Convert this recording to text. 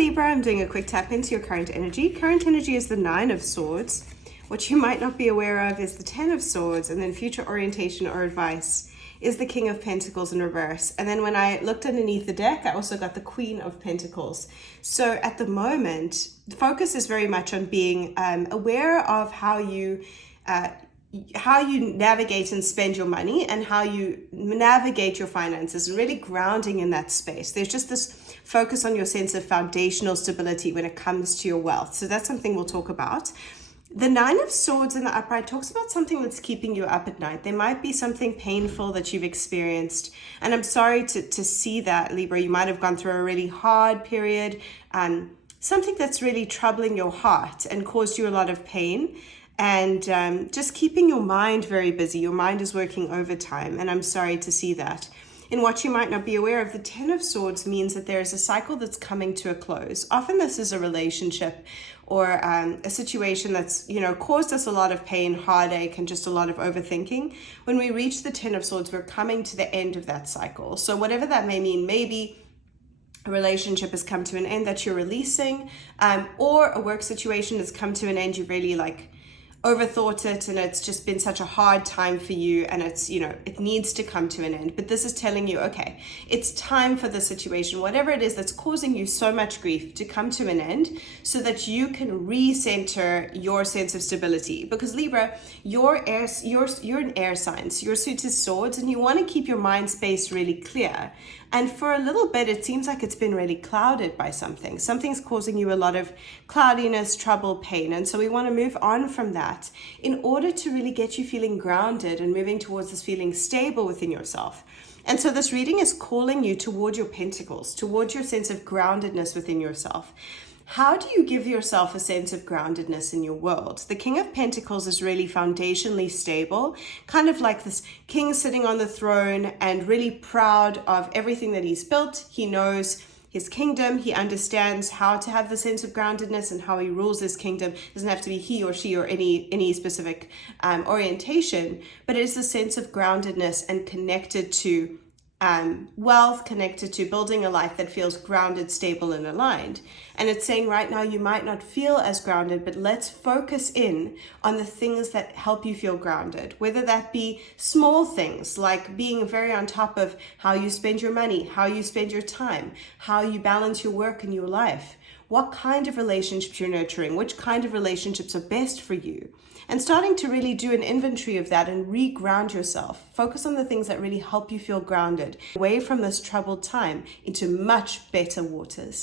Libra, I'm doing a quick tap into your current energy. Current energy is the Nine of Swords. What you might not be aware of is the Ten of Swords, and then future orientation or advice is the King of Pentacles in reverse. And then when I looked underneath the deck, I also got the Queen of Pentacles. So at the moment, the focus is very much on being aware of how you navigate and spend your money and how you navigate your finances, and really grounding in that space. There's just this focus on your sense of foundational stability when it comes to your wealth. So that's something we'll talk about. The Nine of Swords in the upright talks about something that's keeping you up at night. There might be something painful that you've experienced. And I'm sorry to see that, Libra. You might have gone through a really hard period, something that's really troubling your heart and caused you a lot of pain. And just keeping your mind very busy. Your mind is working overtime, and I'm sorry to see that. In what you might not be aware of, the Ten of Swords means that there is a cycle that's coming to a close. Often this is a relationship or a situation that's, caused us a lot of pain, heartache, and just a lot of overthinking. When we reach the Ten of Swords, we're coming to the end of that cycle. So whatever that may mean, maybe a relationship has come to an end that you're releasing, or a work situation has come to an end. You really overthought it, and it's just been such a hard time for you, and it's, it needs to come to an end. But this is telling you, okay, it's time for the situation, whatever it is that's causing you so much grief, to come to an end so that you can recenter your sense of stability. Because Libra, you're an air sign, so your suit is swords, and you want to keep your mind space really clear. And for a little bit, it seems like it's been really clouded by something. Something's causing you a lot of cloudiness, trouble, pain. And so we want to move on from that in order to really get you feeling grounded and moving towards this feeling stable within yourself. And so this reading is calling you toward your pentacles, towards your sense of groundedness within yourself. How do you give yourself a sense of groundedness in your world? The King of Pentacles is really foundationally stable, kind of like this king sitting on the throne and really proud of everything that he's built. He knows his kingdom. He understands how to have the sense of groundedness and how he rules his kingdom. It doesn't have to be he or she or any specific orientation, but it is the sense of groundedness and connected to wealth, connected to building a life that feels grounded, stable, and aligned. And it's saying right now you might not feel as grounded, but let's focus in on the things that help you feel grounded, whether that be small things like being very on top of how you spend your money, how you spend your time, how you balance your work and your life, what kind of relationships you're nurturing, which kind of relationships are best for you. And starting to really do an inventory of that and re-ground yourself. Focus on the things that really help you feel grounded, away from this troubled time into much better waters.